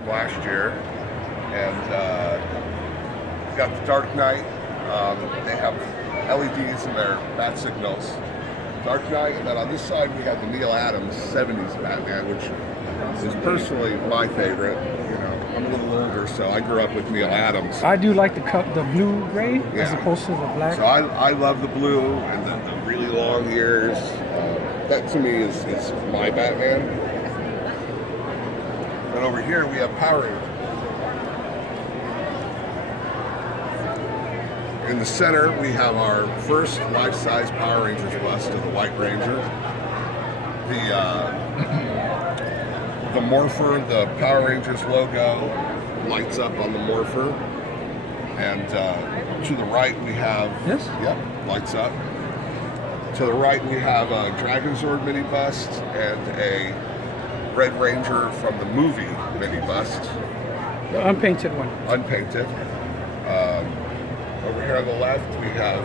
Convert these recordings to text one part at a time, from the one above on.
from last year, and got the Dark Knight. They have LEDs in their bat signals. Dark Knight, and then on this side we have the Neil Adams 70s Batman, which is personally my favorite. You know, I'm a little older, so I grew up with Neil Adams. I do like the blue-gray as opposed to the black. So I love the blue and the really long ears. That to me is my Batman. And over here we have Power Rangers. In the center, we have our first life-size Power Rangers bust of the White Ranger. The morpher, the Power Rangers logo, lights up on the morpher. And to the right, we have... Yes? Yep, lights up. To the right, we have a Dragon Zord mini bust and a Red Ranger from the movie mini bust. The unpainted one. Unpainted. Over here on the left, we have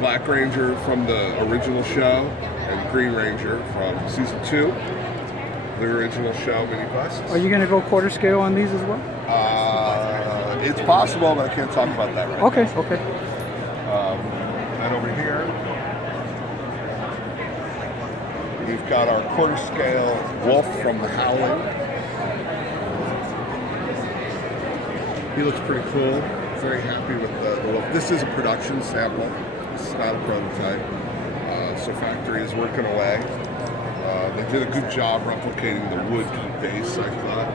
Black Ranger from the original show and Green Ranger from season 2, the original show mini busts. Are you going to go quarter scale on these as well? It's possible, but I can't talk about that right now. Okay, okay. And over here, we've got our quarter scale Wolf from the Howling. He looks pretty cool. Very happy with the look. This is a production sample. This is not a prototype. So factory is working away. They did a good job replicating the wood base, I thought.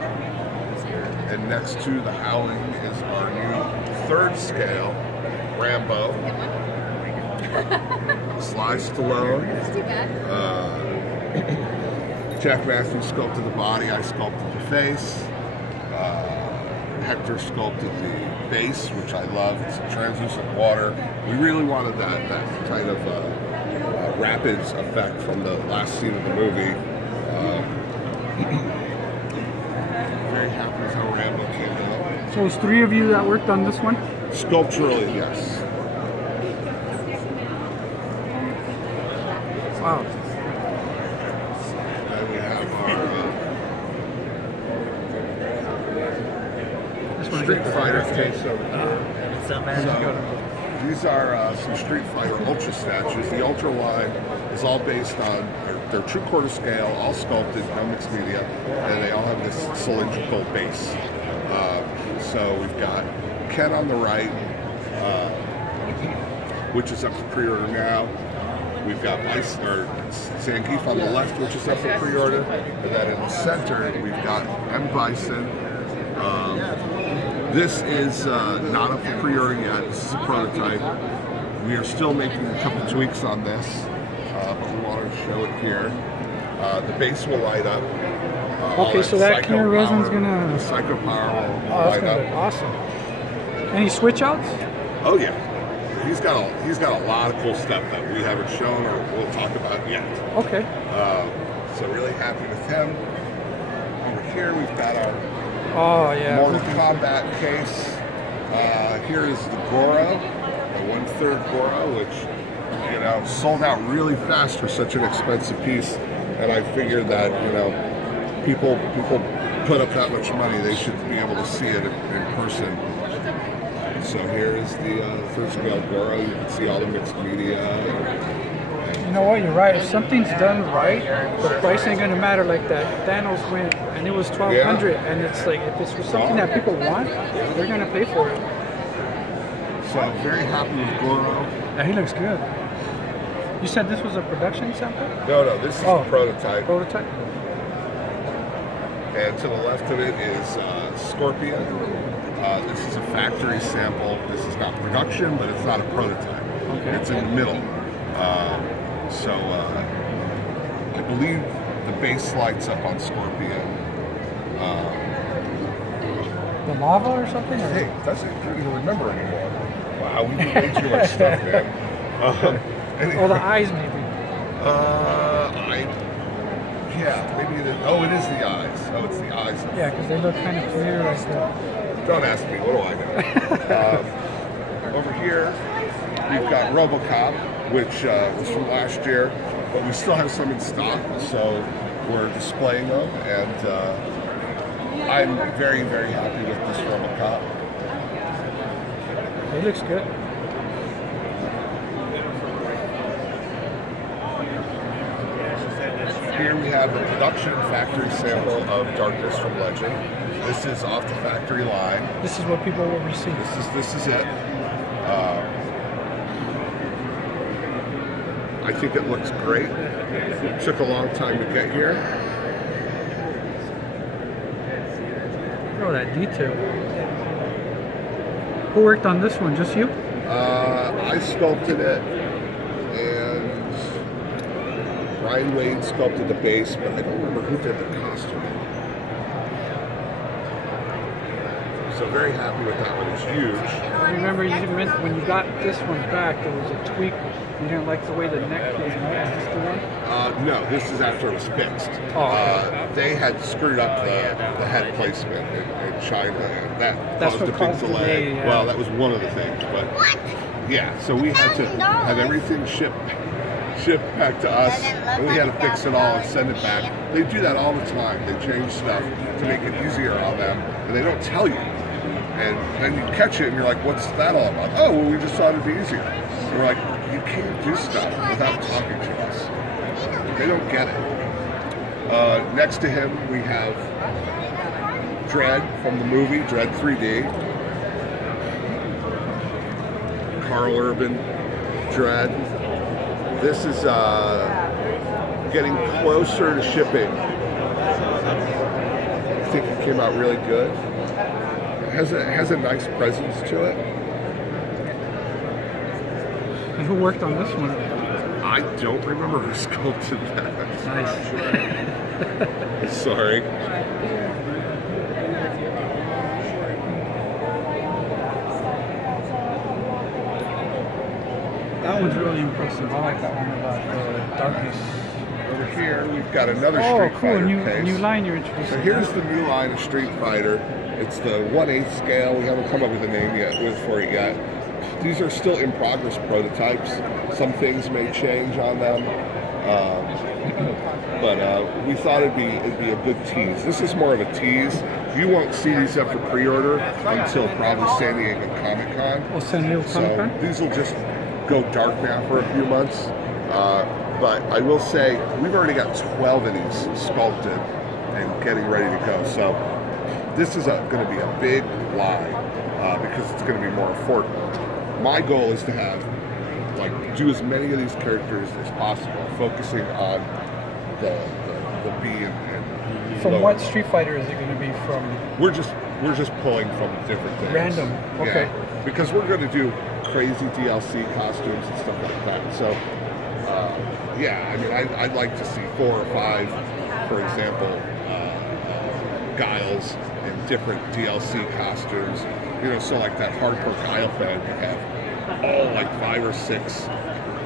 And next to the Howling is our new 3rd scale Rambo. Sly Stallone. Jack Matthews sculpted the body. I sculpted the face. Hector sculpted the base, which I love. It's a translucent water. We really wanted that kind of rapids effect from the last scene of the movie. Very happy with how Rambo came out. So it's 3 of you that worked on this one? Sculpturally, yes. Wow. Then we have our Street Fighter case over there. So, these are some Street Fighter Ultra statues. The Ultra line is all based on, they're true quarter scale, all sculpted, no mixed media, and they all have this cylindrical base. So we've got Ken on the right, which is up for pre-order now. We've got Zangief on the left, which is up for pre-order. And then in the center, we've got M. Bison. This is not up for pre-order yet. This is a prototype. We are still making a couple tweaks on this, but we wanted to show it here. The base will light up. Okay, so that clear resin's gonna... The Psycho Power will light up. Awesome. Any switch outs? Oh yeah. He's got a lot of cool stuff that we haven't shown or we'll talk about yet. Okay. So really happy with him. Over here we've got our Mortal Kombat case. Here is the Goro, the 1/3 Goro, which sold out really fast for such an expensive piece. And I figured that people put up that much money, they should be able to see it in person. So here is the 3rd scale Goro. You can see all the mixed media. You know what? You're right. If something's done right, the price ain't gonna matter like that. Thanos went and it was $1,200, and it's like if it's for something that people want, they're gonna pay for it. So I'm very happy with Goro. Yeah, he looks good. You said this was a production sample? No, this is a prototype. Prototype. And to the left of it is Scorpion. This is a factory sample. This is not production, but it's not a prototype. Okay. It's in the middle. So I believe the base lights up on Scorpion. The lava or something? Hey, that's it. I can't even remember anymore. Wow, we do way too much stuff, man. Anyway. Or the eyes, maybe. Yeah, maybe it is. Oh, it is the eyes. Oh, it's the eyes. Yeah, because they look kind of clear like that. Don't ask me, what do I know? Over here, we've got Robocop, which was from last year, but we still have some in stock, so we're displaying them. And I'm very, very happy with this Robocop. It looks good. Here we have the production factory sample of Darkness from Legend. This is off the factory line. This is what people will receive. This is it. I think it looks great. It took a long time to get here. Oh, that detail. Who worked on this one? Just you? I sculpted it, and Ryan Wade sculpted the base, but I don't remember who did the costume. So very happy with that one. It's huge. I remember you meant when you got this one back, there was a tweak. You didn't like the way the neck was made. Is this the one? No, this is after it was fixed. Oh, okay. They had screwed up the head placement in China, and That's caused a big delay. Yeah. Well, that was one of the things, but yeah. So we had to have everything shipped back to us, and we had to fix it all and send it back. They do that all the time. They change stuff to make it easier on them, and they don't tell you. And then you catch it, and you're like, "What's that all about?" Oh, well, we just thought it'd be easier. And we're like, "You can't do stuff without talking to us." They don't get it. Next to him, we have Dredd from the movie, Dredd 3D. Carl Urban Dredd. This is getting closer to shipping. I think it came out really good. It has a nice presence to it. And who worked on this one? I don't remember who sculpted that. Nice. Sorry. That one's really impressive. I like that one about darkness. Over here, we've got another Street Fighter new, case. new line you're introducing. So here's the new line of Street Fighter. It's the 1/8 scale. We haven't come up with a name for it yet. These are still in progress prototypes. Some things may change on them, but we thought it'd be a good tease. This is more of a tease. You won't see these up for pre-order until probably San Diego Comic-Con. Oh, San Diego Comic-Con? So these will just go dark now for a few months. But I will say we've already got 12 of these sculpted and getting ready to go. So this is going to be a big line because it's going to be more affordable. My goal is to have, do as many of these characters as possible, focusing on the B and from what Street Fighter is it going to be from? We're just pulling from different things. Random, okay. Yeah, because we're going to do crazy DLC costumes and stuff like that. So, yeah, I mean, I'd like to see 4 or 5, for example, Guiles in different DLC costumes. You know, so like that hardcore Guile fan could have all 5 or 6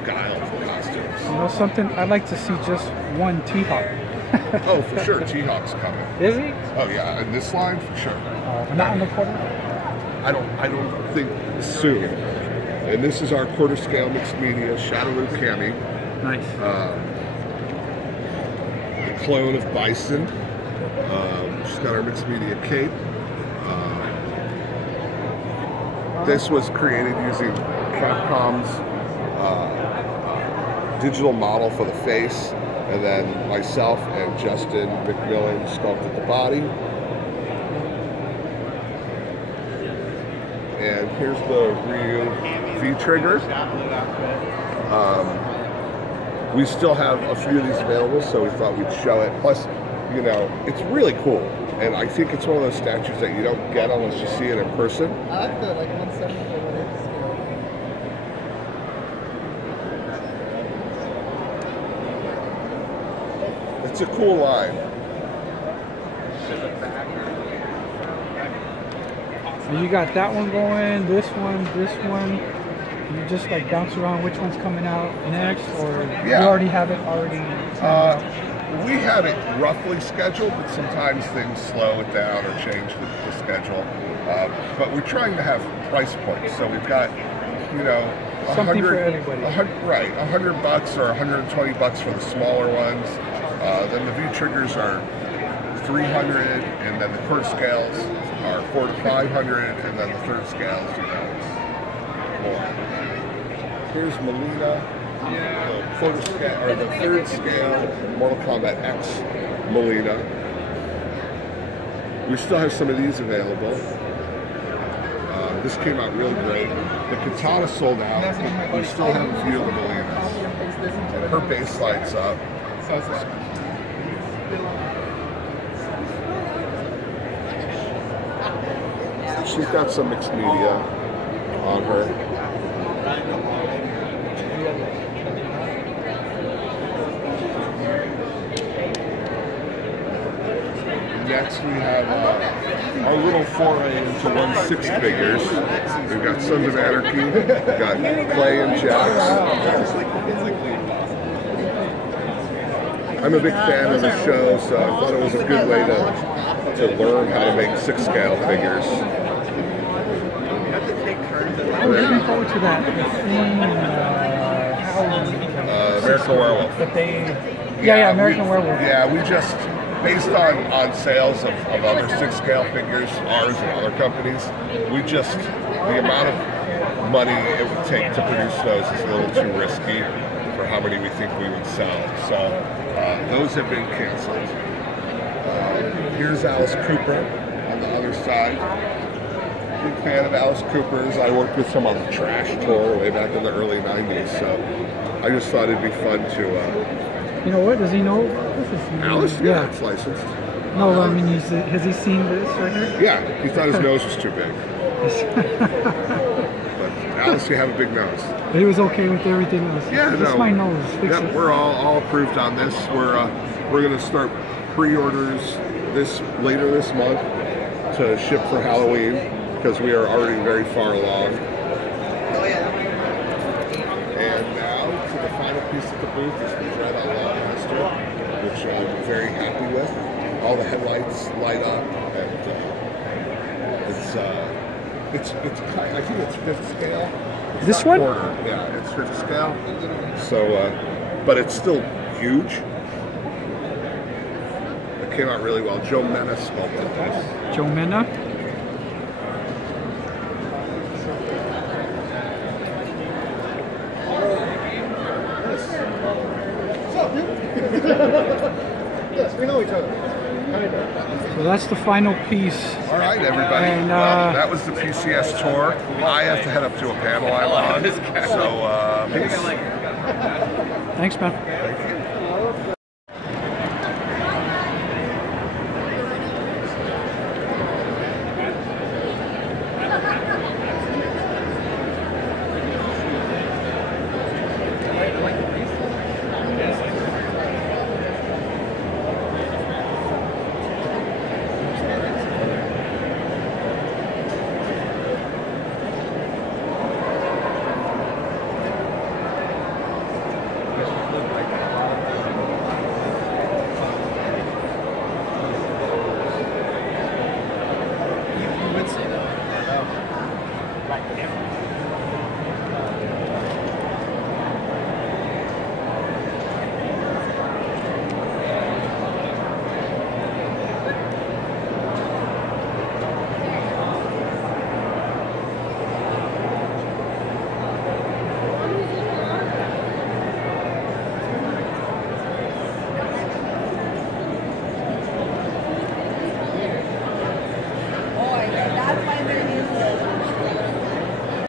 Guile costumes. You know something? I'd like to see just one T-Hawk. Oh, for sure, T-Hawk's coming. Is he? Oh yeah, in this line for sure. Not in the quarter? I don't think soon. And this is our quarter scale mixed media Shadowloo Cammy. Nice. The clone of Bison. She's got our mixed media cape. This was created using Capcom's digital model for the face, and then myself and Justin McMillan sculpted the body. And here's the Ryu V-Trigger. We still have a few of these available, so we thought we'd show it. Plus, you know, it's really cool. And I think it's one of those statues that you don't get unless you see it in person. I like the 174 scale. It's a cool line. So you got that one going, this one. You just bounce around which one's coming out next, or you already have it We have it roughly scheduled, but sometimes things slow it down or change the schedule. But we're trying to have price points, so we've got, you know, something for everybody. Right, $100 or $120 for the smaller ones. Then the V-Triggers are $300 and then the quarter scales are 400 to 500, and then the third scales, more. Here's Molina, the quarter scale, or the third scale Mortal Kombat X Molina. We still have some of these available. This came out really great. The Katana sold out, but we still have a few of the Molinas. And her base lights up. She's got some mixed media on her. Next we have our little foray into 1/6 figures. We've got Sons of Anarchy, we've got Clay and Jax. I'm a big fan of the show, so I thought it was a good way to learn how to make 6 scale figures. I'm looking forward to that. American Werewolf. But American Werewolf. Yeah, we just, based on sales of other 6 scale figures, ours and other companies, the amount of money it would take to produce those is a little too risky for how many we think we would sell. So those have been canceled. Here's Alice Cooper on the other side. Big fan of Alice Cooper's. I worked with him on the Trash tour way back in the early 90s, so I just thought it'd be fun to... You know what? Does he know? Alice? Yeah, it's licensed. No, I mean, has he seen this right here? Yeah, he thought his nose was too big. But Alice, you have a big nose. But he was okay with everything else. Yeah, just my nose. Yeah, we're all approved on this. We're going to start pre-orders later this month to ship for Halloween because we are already very far along. And now to the final piece of the booth is the Dredd Master, which I'm very happy with. All the headlights light up, and it's I think it's 5th scale. This one? Quarter. Yeah, it's 5th scale. So, but it's still huge. It came out really well. Joe Mena sculpted this. Joe Mena? Yes, we know each other. So that's the final piece. All right, everybody. And, well, that was the PCS tour. I have to head up to a panel I'm on. So, peace. Thanks, man. Thank you.